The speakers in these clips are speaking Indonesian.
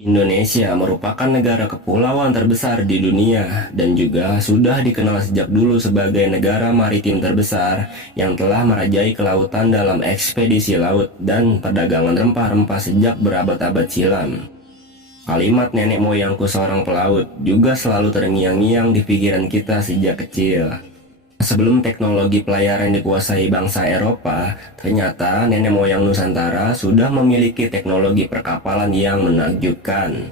Indonesia merupakan negara kepulauan terbesar di dunia dan juga sudah dikenal sejak dulu sebagai negara maritim terbesar yang telah merajai kelautan dalam ekspedisi laut dan perdagangan rempah-rempah sejak berabad-abad silam. Kalimat nenek moyangku seorang pelaut juga selalu terngiang-ngiang di pikiran kita sejak kecil. Sebelum teknologi pelayaran dikuasai bangsa Eropa, ternyata nenek moyang Nusantara sudah memiliki teknologi perkapalan yang menakjubkan.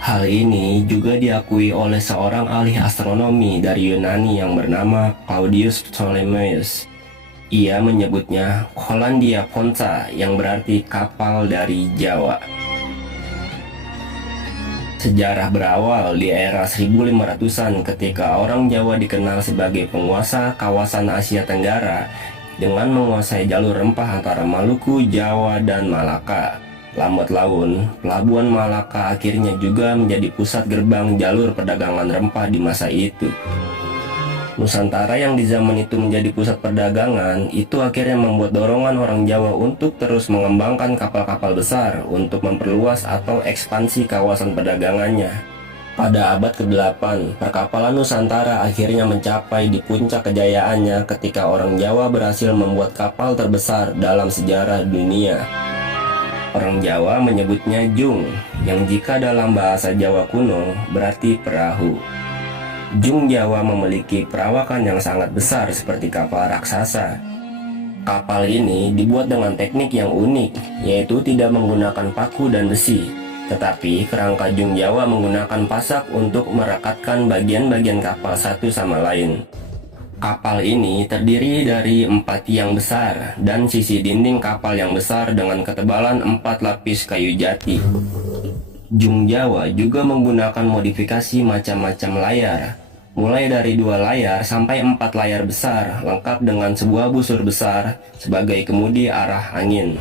Hal ini juga diakui oleh seorang ahli astronomi dari Yunani yang bernama Claudius Ptolemeus. Ia menyebutnya Hollandia Ponza yang berarti kapal dari Jawa. Sejarah berawal di era 1500-an ketika orang Jawa dikenal sebagai penguasa kawasan Asia Tenggara dengan menguasai jalur rempah antara Maluku, Jawa, dan Malaka. Lambat laun, pelabuhan Malaka akhirnya juga menjadi pusat gerbang jalur perdagangan rempah di masa itu. Nusantara yang di zaman itu menjadi pusat perdagangan itu akhirnya membuat dorongan orang Jawa untuk terus mengembangkan kapal-kapal besar untuk memperluas atau ekspansi kawasan perdagangannya. Pada abad ke-8, perkapalan Nusantara akhirnya mencapai di puncak kejayaannya ketika orang Jawa berhasil membuat kapal terbesar dalam sejarah dunia. Orang Jawa menyebutnya jung, yang jika dalam bahasa Jawa kuno berarti perahu. Jung Jawa memiliki perawakan yang sangat besar seperti kapal raksasa. Kapal ini dibuat dengan teknik yang unik, yaitu tidak menggunakan paku dan besi, tetapi kerangka Jung Jawa menggunakan pasak untuk merekatkan bagian-bagian kapal satu sama lain. Kapal ini terdiri dari 4 tiang besar dan sisi dinding kapal yang besar dengan ketebalan 4 lapis kayu jati. Jung Jawa juga menggunakan modifikasi macam-macam layar, mulai dari 2 layar sampai 4 layar besar, lengkap dengan sebuah busur besar sebagai kemudi arah angin.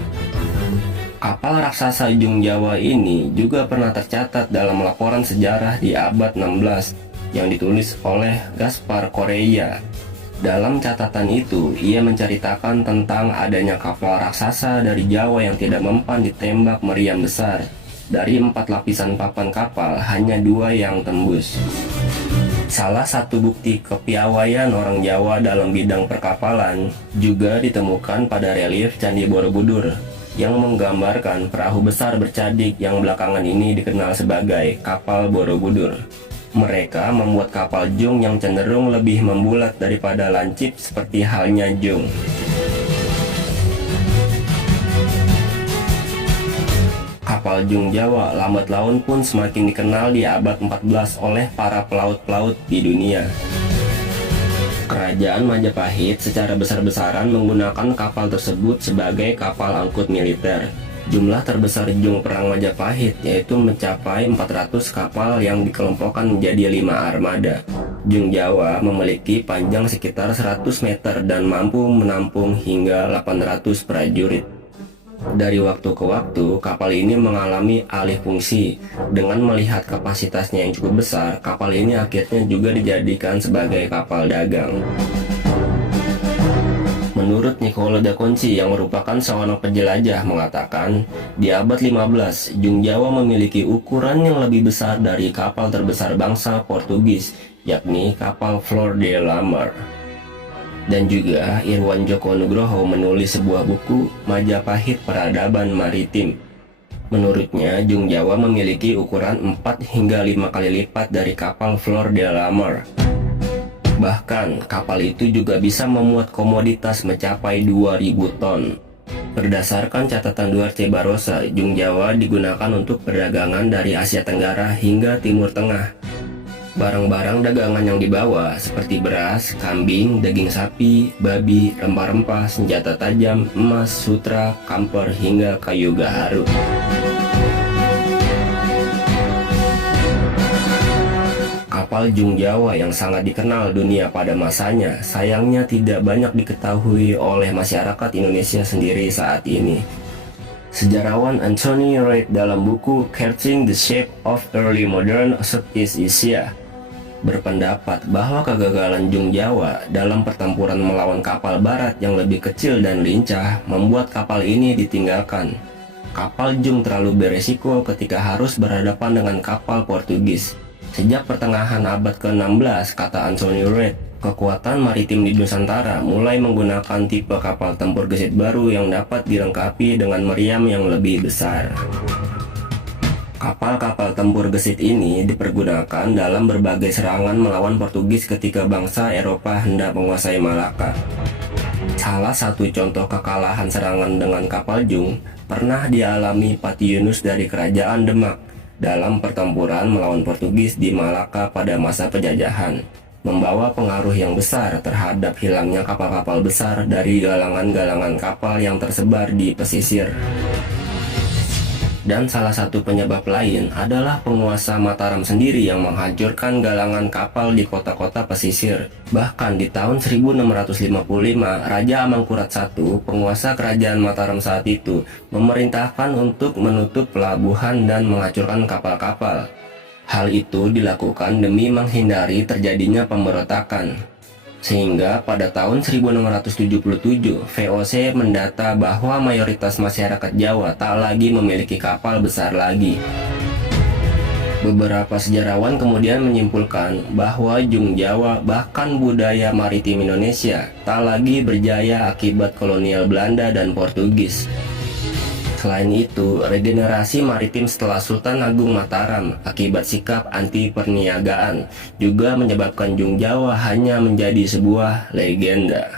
Kapal raksasa Jung Jawa ini juga pernah tercatat dalam laporan sejarah di abad 16 yang ditulis oleh Gaspar Correia. Dalam catatan itu, ia menceritakan tentang adanya kapal raksasa dari Jawa yang tidak mempan ditembak meriam besar. Dari 4 lapisan papan kapal, hanya 2 yang tembus. Salah satu bukti kepiawaian orang Jawa dalam bidang perkapalan juga ditemukan pada relief Candi Borobudur yang menggambarkan perahu besar bercadik yang belakangan ini dikenal sebagai kapal Borobudur. Mereka membuat kapal jung yang cenderung lebih membulat daripada lancip seperti halnya jung. Kapal Jung Jawa lambat laun pun semakin dikenal di abad 14 oleh para pelaut-pelaut di dunia. Kerajaan Majapahit secara besar-besaran menggunakan kapal tersebut sebagai kapal angkut militer. Jumlah terbesar jung perang Majapahit yaitu mencapai 400 kapal yang dikelompokkan menjadi 5 armada. Jung Jawa memiliki panjang sekitar 100 meter dan mampu menampung hingga 800 prajurit. Dari waktu ke waktu, kapal ini mengalami alih fungsi. Dengan melihat kapasitasnya yang cukup besar, kapal ini akhirnya juga dijadikan sebagai kapal dagang. Menurut Niccolo da Conci yang merupakan seorang penjelajah mengatakan, di abad 15, Jung Jawa memiliki ukuran yang lebih besar dari kapal terbesar bangsa Portugis, yakni kapal Flor de la Mar. Dan juga Irwan Joko Nugroho menulis sebuah buku Majapahit Peradaban Maritim. Menurutnya, Jung Jawa memiliki ukuran 4 hingga 5 kali lipat dari kapal Flor de la Mar. Bahkan, kapal itu juga bisa memuat komoditas mencapai 2000 ton. Berdasarkan catatan Duarte Barroso, Jung Jawa digunakan untuk perdagangan dari Asia Tenggara hingga Timur Tengah. Barang-barang dagangan yang dibawa seperti beras, kambing, daging sapi, babi, rempah-rempah, senjata tajam, emas, sutra, kamper, hingga kayu gaharu. Kapal Jung Jawa yang sangat dikenal dunia pada masanya, sayangnya tidak banyak diketahui oleh masyarakat Indonesia sendiri saat ini. Sejarawan Anthony Wright dalam buku Charting the Shape of Early Modern Southeast Asia berpendapat bahwa kegagalan Jung Jawa dalam pertempuran melawan kapal barat yang lebih kecil dan lincah membuat kapal ini ditinggalkan. Kapal Jung terlalu beresiko ketika harus berhadapan dengan kapal Portugis. Sejak pertengahan abad ke-16, kata Anthony Reid, kekuatan maritim di Nusantara mulai menggunakan tipe kapal tempur gesit baru yang dapat dilengkapi dengan meriam yang lebih besar. Kapal-kapal tempur gesit ini dipergunakan dalam berbagai serangan melawan Portugis ketika bangsa Eropa hendak menguasai Malaka. Salah satu contoh kekalahan serangan dengan kapal Jung pernah dialami Pati Yunus dari Kerajaan Demak dalam pertempuran melawan Portugis di Malaka pada masa penjajahan, membawa pengaruh yang besar terhadap hilangnya kapal-kapal besar dari galangan-galangan kapal yang tersebar di pesisir. Dan salah satu penyebab lain adalah penguasa Mataram sendiri yang menghancurkan galangan kapal di kota-kota pesisir. Bahkan di tahun 1655, Raja Amangkurat I, penguasa kerajaan Mataram saat itu, memerintahkan untuk menutup pelabuhan dan menghancurkan kapal-kapal. Hal itu dilakukan demi menghindari terjadinya pemberontakan. Sehingga pada tahun 1677, VOC mendata bahwa mayoritas masyarakat Jawa tak lagi memiliki kapal besar lagi. Beberapa sejarawan kemudian menyimpulkan bahwa Jung Jawa bahkan budaya maritim Indonesia tak lagi berjaya akibat kolonial Belanda dan Portugis. Selain itu, regenerasi maritim setelah Sultan Agung Mataram akibat sikap anti perniagaan juga menyebabkan Jung Jawa hanya menjadi sebuah legenda.